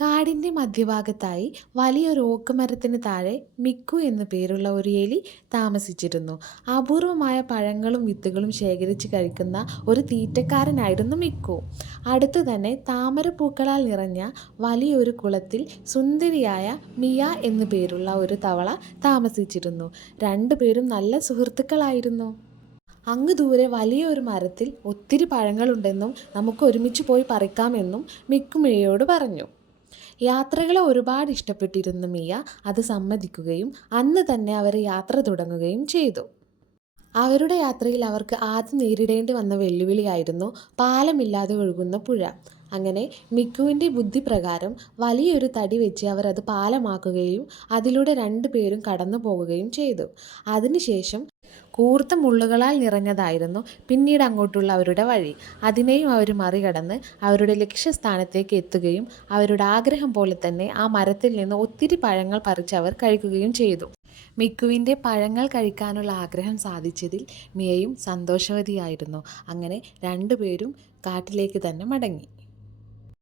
കാടിൻ്റെ മധ്യഭാഗത്തായി വലിയൊരു ഓക്ക് മരത്തിന് താഴെ മിക്കു എന്നു പേരുള്ള ഒരു എലി താമസിച്ചിരുന്നു. അപൂർവമായ പഴങ്ങളും വിത്തുകളും ശേഖരിച്ച് കഴിക്കുന്ന ഒരു തീറ്റക്കാരനായിരുന്നു മിക്കു. അടുത്തു തന്നെ താമരപ്പൂക്കളാൽ നിറഞ്ഞ വലിയൊരു കുളത്തിൽ സുന്ദരിയായ മിയ എന്നു പേരുള്ള ഒരു തവള താമസിച്ചിരുന്നു. രണ്ടുപേരും നല്ല സുഹൃത്തുക്കളായിരുന്നു. അങ്ങ് ദൂരെ വലിയൊരു മരത്തിൽ ഒത്തിരി പഴങ്ങളുണ്ടെന്നും നമുക്ക് ഒരുമിച്ച് പോയി പറിക്കാമെന്നും മിക്കു മിയയോട് പറഞ്ഞു. യാത്രകളെ ഒരുപാട് ഇഷ്ടപ്പെട്ടിരുന്ന മിയ അത് സമ്മതിക്കുകയും അന്ന് തന്നെ അവർ യാത്ര തുടങ്ങുകയും ചെയ്തു. അവരുടെ യാത്രയിൽ അവർക്ക് ആദ്യം നേരിടേണ്ടി വന്ന വെല്ലുവിളിയായിരുന്നു പാലമില്ലാതെ ഒഴുകുന്ന പുഴ. അങ്ങനെ മിക്കുവിൻ്റെ ബുദ്ധിപ്രകാരം വലിയൊരു തടി വെച്ച് അവർ അത് പാലമാക്കുകയും അതിലൂടെ രണ്ടുപേരും കടന്നു പോവുകയും ചെയ്തു. അതിനുശേഷം കൂർത്ത മുള്ളുകളാൽ നിറഞ്ഞതായിരുന്നു പിന്നീട് അങ്ങോട്ടുള്ള അവരുടെ വഴി. അതിനെയും അവർ മറികടന്ന് അവരുടെ ലക്ഷ്യസ്ഥാനത്തേക്ക് എത്തുകയും അവരുടെ ആഗ്രഹം പോലെ തന്നെ ആ മരത്തിൽ നിന്ന് ഒത്തിരി പഴങ്ങൾ പറിച്ച് അവർ കഴിക്കുകയും ചെയ്തു. മിക്കുവിൻ്റെ പഴങ്ങൾ കഴിക്കാനുള്ള ആഗ്രഹം സാധിച്ചതിൽ മിയയും സന്തോഷവതിയായിരുന്നു. അങ്ങനെ രണ്ടുപേരും കാട്ടിലേക്ക് തന്നെ മടങ്ങി.